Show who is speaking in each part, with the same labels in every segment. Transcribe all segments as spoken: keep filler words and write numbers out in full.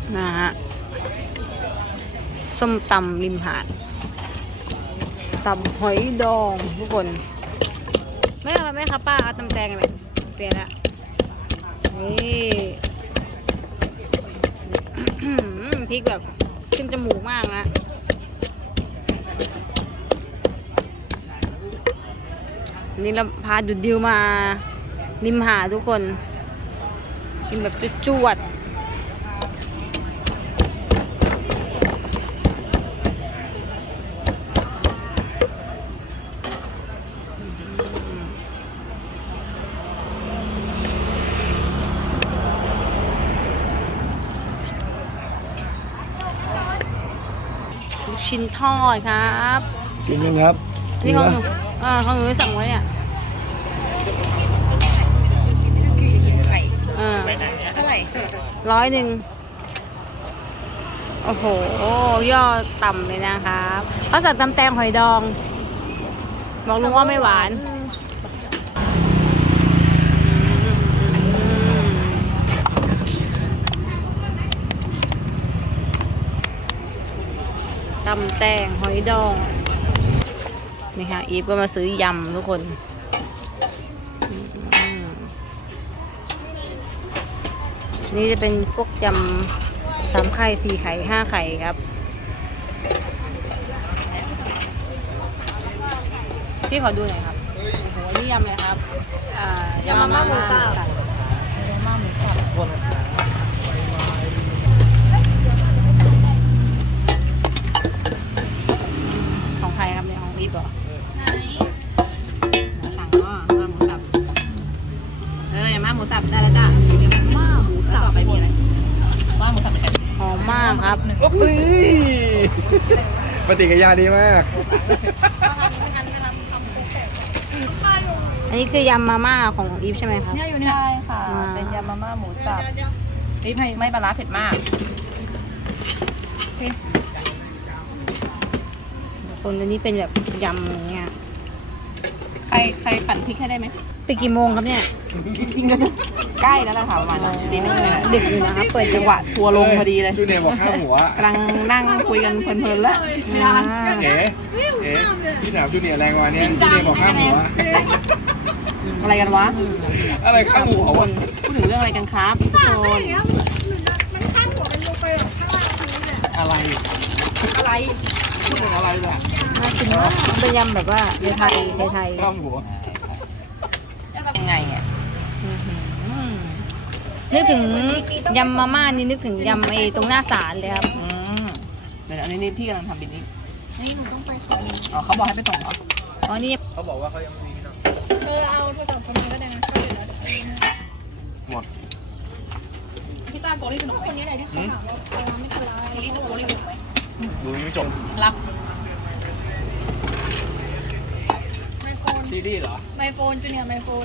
Speaker 1: นะฮะส้มตำริมหาดตำหอยดองทุกคนไม่เอาไม่ครับป้าเอาตำแตงเลยเปลี่ยนละนี่พริกแบบขึ้นจมูกมากนะนี่เราพาดุดดิวมาริมหาดทุกคนกินแบบจุดๆลูกชิ้นทอดครับ
Speaker 2: กินยังครับ
Speaker 1: นี่ของหนูเออของหนูสั่งไว้เนี่ยเออเท่าไหร่ร้อยหนึ่งโอ้โหย่อต่ำเลยนะครับเขาสั่งตำแตงหอยดองบอกลุงว่าไม่หวานตำแตงหอยดองนี่ค่ะอีฟก็มาซื้อยำทุกคนนี่จะเป็นพวกยำสามไข่สี่ไข่ห้าไข่ครับพี่ขอดูหน่อยครับโอ้โหนี่ยำเลยครับอ่ายำมาม่าหมูสับยำมาม่าหมูสับของใครครับเนี่ยของอีฟเหรอสั่งว่ามาหมูสับเออมาหมูสับได้แล้วจ้ะมาหมูสับต่อไปมีอะไรมาหมูสับเป็นไงหอมมากครับ
Speaker 2: โอ้ยปฏิกิริยาดีมาก
Speaker 1: อันนี้คือยำมาม่าของอีฟใช่ไหมครับ
Speaker 3: ใช่ค่ะเป็นยำมาม่าหมูสับอีฟไม่ปลาร้าเผ็ดมาก
Speaker 1: คนอันนี้เป็นแบบยำอย่างเงี้ย
Speaker 3: ใครใครปั่นพริกให้ได้ไหม
Speaker 1: ไปกี่โมงครับเนี่ย
Speaker 3: จริงๆก็ใกล้แล้วล่ะค่ะประมาณตีหนึ่งเลย
Speaker 1: ดึกอยู่นะครับเปิด
Speaker 3: จังหวะทัวร์ลงพอดีเลย
Speaker 2: จูเนียร์บอกข้าวหัว
Speaker 3: กำลังนั่งคุยกันเพลินๆแล้ว
Speaker 2: เอ๋เอ๋พี่ถามจูเนียร์แรงวันนี้จูเนียร์บอกข้าวหัว
Speaker 3: อะไรกันวะ
Speaker 2: อะไรข้าวหัววะ
Speaker 3: พูดถึงเรื่องอะไรกันครับทุกคน
Speaker 2: อะไร
Speaker 3: อะไรพูดถึงอะไรล่ะ
Speaker 1: น่ากินมากเป็นยำแบบว่าไทยไทย
Speaker 2: ข้าวหัว
Speaker 3: ยังไงอ่ะ
Speaker 1: นึกถึงยำมาม่านี่นึกถึงยำไอ้ตรงหน้าศาลเลยครับ
Speaker 3: อืมเดี๋ยวอันนี้พี่กำลังทำบินนี้นี่หนูต้องไปส่งอ๋อเขาบอกให้ไปส่งเหรอ
Speaker 1: อ๋อนี่
Speaker 2: เขาบอกว่าเขายังไม่มีพี่น้อง
Speaker 3: เออเอาโทรศัพท์คนนี้ก็ได้นะ
Speaker 2: หมด
Speaker 3: พี่ตาโกลี่ขนมคนนี้ไหนที่เขาถามว่าเออไม่เป็นไรลี่จะโกลี่ถูกไหม
Speaker 2: ดูไม่จบ
Speaker 3: รับ
Speaker 2: ซีดีเหรอ
Speaker 3: ไมโฟนจูเนียร์ไมโฟน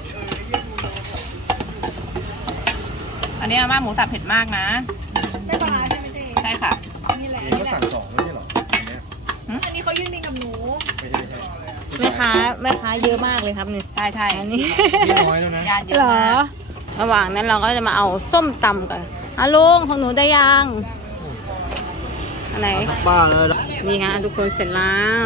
Speaker 3: อันนี้อาม่าหมูสับเผ็ดมากนะได้ปลาใช่ไหมเจ๊ใช่ค่ะ
Speaker 2: นี่แหละนี่เขาสั่งสองไม่ใช่หรอ
Speaker 3: อันนี้เขายื่นบินกับหนู
Speaker 2: ไม่ใช่
Speaker 1: แม่ค้าแม่ค้าเยอะมากเลยครับนี่
Speaker 3: ใช่ใช่
Speaker 1: อันนี้
Speaker 2: น้อยแล้วนะ
Speaker 3: ญาติเยอะ
Speaker 1: เหรอระหว่างนั้นเราก็จะมาเอาส้มตำกันอ่ะลุงของหนูได้ยังอันไหน
Speaker 2: บ้าเลย
Speaker 1: นี่ฮะทุกคนเสร็จแล้ว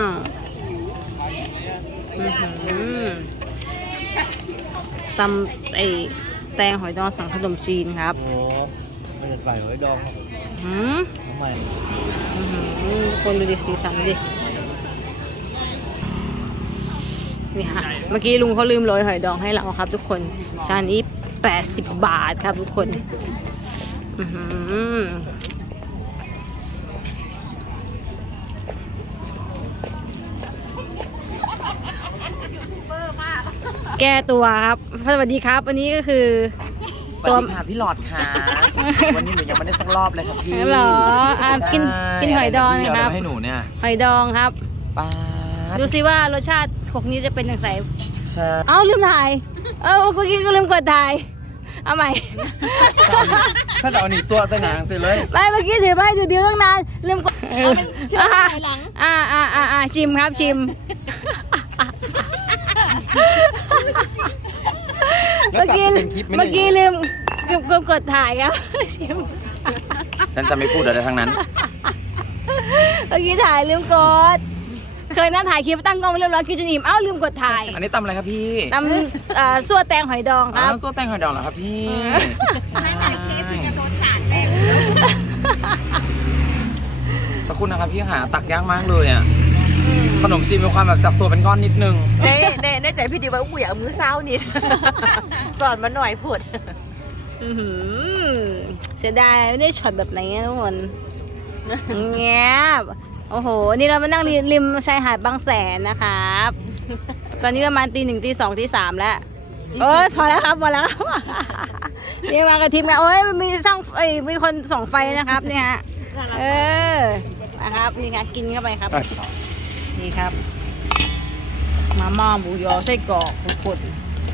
Speaker 1: ตำไอแตงหอยดองสังขนมจีนครับ
Speaker 2: โอ้ไม่ใส่หอยดอง
Speaker 1: หืม
Speaker 2: ทำไม
Speaker 1: คนดูดิสีสันดินี่ฮะเมื่อกี้ลุงเขาลืมโรยหอยดองให้เราครับทุกคนจานนี้แปดสิบบาทครับทุกคนแก้ตัวครับสวัสดีครับวันนี้ก็คือ
Speaker 3: ตัวค่ะพี่หลอดค่ะวันนี้หนูยังไม่ได้สักรอบเลยครับพี่
Speaker 1: เหรออ่ะกินกินหอยดองนะครับ
Speaker 3: ให้หนูเนี่ย
Speaker 1: หอยดองครับ
Speaker 3: ป้า
Speaker 1: ดูซิว่ารสชาติของนี้จะเป็นอย่างไรเอ้าลืมถ่ายเอ้าเมื่อกี้ก็ลืมกดถ่ายเอาใหม่
Speaker 2: ถ้าจะเอาหนีซัวใส่หนังสิเลย
Speaker 1: ไม่เมื่อกี้ถือไปดูเดียวตั้งนานลืมกดอ่าอ่าอ่าอ่าชิมครับชิมเมื่อกี้เมื่อกี้ลืมกดกดถ่ายครับชิม
Speaker 4: ฉันจะไม่พูดอะไรทั้งนั้น
Speaker 1: เมื่อกี้ถ่ายลืมกด เคยนั่งถ่ายคลิปตั้งกล้องไว้เรียบร้อยคิดจนอิ่มเอ้าลืมกดถ่าย
Speaker 4: อันนี้ตำอะไรครับพี่
Speaker 1: ตำเอ่อซั่วแตงหอยดองค
Speaker 4: อ๋
Speaker 1: รับ
Speaker 4: อซั่วแตงหอยดองเหรอครับพี่ใช่
Speaker 3: เคสถึงจะโดนสาดแป้ง
Speaker 4: สักครู่นะครับพี่หาตักยากมากเลยอ่ะขนมจีนมีความแบบจับตัวเป็นก้อนนิดนึง
Speaker 3: ในในในใจพี่ดีว่าอุ้ยเอามือเศร้านิด สอนมาหน่อยพูด
Speaker 1: อื้อหือเสียดายไม่ได้ช็อตแบบไหนอะทุกคนเงียบโอ้โห นี่เรามานั่งริมริมชายหาดบางแสนนะครับ ตอนนี้ประมาณตีหนึ่งตีสองตีสามแล้วโอ้ยพอแล้วครับพอแล้วครับนี่มากับทีมงานโอ้ยมันมีช่างเอ้ยมีคนส่องไฟนะครับเนี่ยฮะเออนะครับนี่ค่ะกินเข้าไปครับ นี่ครับ มาม่าหมูยอไส้กรอกทุกคน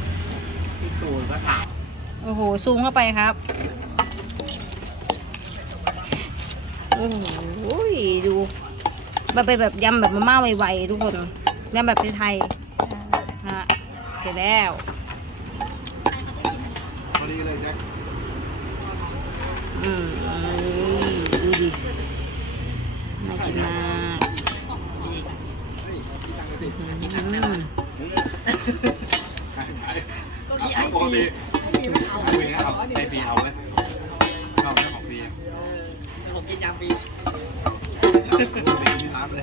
Speaker 1: โอ้โหซูมเข้าไปครับ โอ้โหดูมันเป็นแบบยำแบบมาม่าไวๆทุกคนยำแบบไทยๆฮะเสร็จแล้ว
Speaker 2: พอดีเลยแจ็ค
Speaker 1: อืมดูดิน่ากินมากอืม
Speaker 2: ปกติคุยนะครับในปีเอาไหมชอบเรื่องของปีผมกินยำปีร้านเลย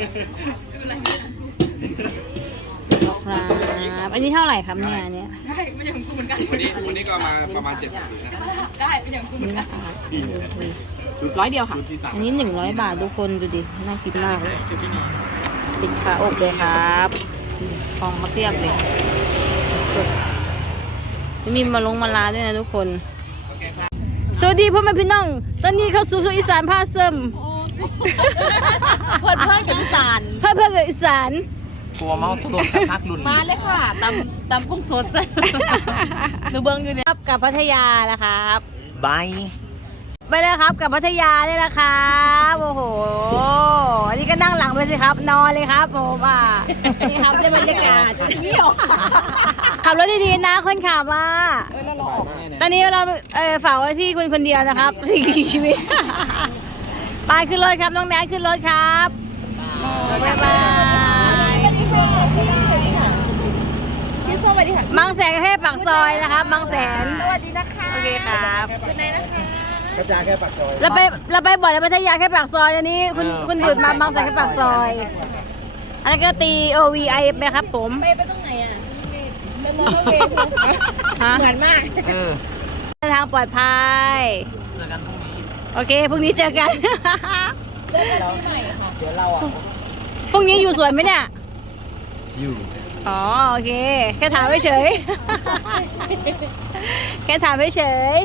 Speaker 1: ครับอันนี้เท่าไหร่ครับเนี่ยเนี่ย
Speaker 2: วันนี้วันนี้ก็มาประมาณเจ็ดปีนะ
Speaker 1: นี่นะคะ
Speaker 3: ร้อยเดียวค่ะ
Speaker 2: ชุดที่สาม
Speaker 1: อันนี้หนึ่งร้อยบาททุกคนดูดิน่ากินมากเลยปิดขาอกเลยครับฟองมาเทียบเลยสุดมีมาลงมาลาด้วยนะทุกคนสวัสดีพ่อแม่พี่น้องตอนนี้เข้าสู่สู่อีสานพาเซิม
Speaker 3: เพื่อนเพื่อนกับอีสาน
Speaker 1: เพื่อเพื่อกับอีสาน
Speaker 4: กลัวเมาสลบกระทักรุน
Speaker 3: มาเลยค่ะตำตำกุ้งสดจ้ะหนูเบิ้งอยู่เนี่ย
Speaker 1: ครับกับพัทยานะครับ
Speaker 4: บาย
Speaker 1: ไปเลยครับกับพัทยาได้แล้วครับโอ้โหอันนี้ก็นั่งหลังไปสิครับ นอนเลยครับผมอ่ะนี่ครับได้บรรยากาศ
Speaker 3: เยี่ยว
Speaker 1: ขับรถดีๆนะคนขับว่าตอนนี้เราเออฝากไว้ที่คุณคนเดียวนะครับสี่ชีวิตไปขึ้นรถครับน้องแนทขึ้นรถครับบ๊ายบาย
Speaker 3: พี่ส้มสวัสดีค่ะ
Speaker 1: บางแสนแค่ปากซอยนะครับบางแสน
Speaker 3: สวัสดีนะคะ
Speaker 1: โอเคครับ
Speaker 3: คุณนายนะคะ
Speaker 2: กระจายแค่ปากซอย
Speaker 1: เราไปเราไปบ่อยในพัทยาแค่ปากซอยอันนี้คุณคุณดูดมาบางแสนแค่ปากซอยอันนั้นก็ตี โอ วี ไอ ไปครับผม
Speaker 3: ไปไปตรงไหนอ่ะไปมอเตอร์เวย์
Speaker 1: ฮะ
Speaker 3: เหมือนมาก
Speaker 4: เออ
Speaker 1: เดินทางปลอดภัย
Speaker 4: เจอกันพรุ่งนี้
Speaker 1: โอเคพรุ่งนี้เจอกัน
Speaker 3: เจอกันปีใหม่ค่ะ
Speaker 4: เดี๋ยวเราอ่ะ
Speaker 1: พรุ่งนี้อยู่สวนไหมเนี่ย
Speaker 4: อยู่
Speaker 1: อ๋อโอเค แค่ถามเฉย แค่ถามเฉย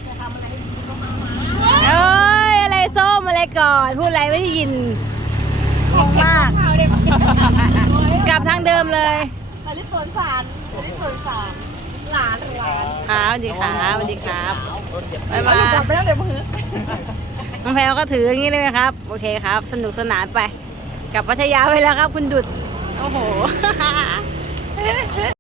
Speaker 1: เอ้ยอะไรส้มอะไรก่อน พูดอะไรไม่ได้ยินงงมาก กลับทางเดิมเลย
Speaker 3: มาลิสวนสารมาลิสวนสารหลานหลาน
Speaker 1: ครับสวัสดีครับสวัสดีครับบ๊ายบาย
Speaker 3: กลับไปแล้วเดี๋ยวมือ
Speaker 1: น้องแพลวก็ถืออย่างนี้เลยไหมครับ โอเคครับ สนุกสนานไป กลับพัทยาไปแล้วครับคุณดุดโอ้โห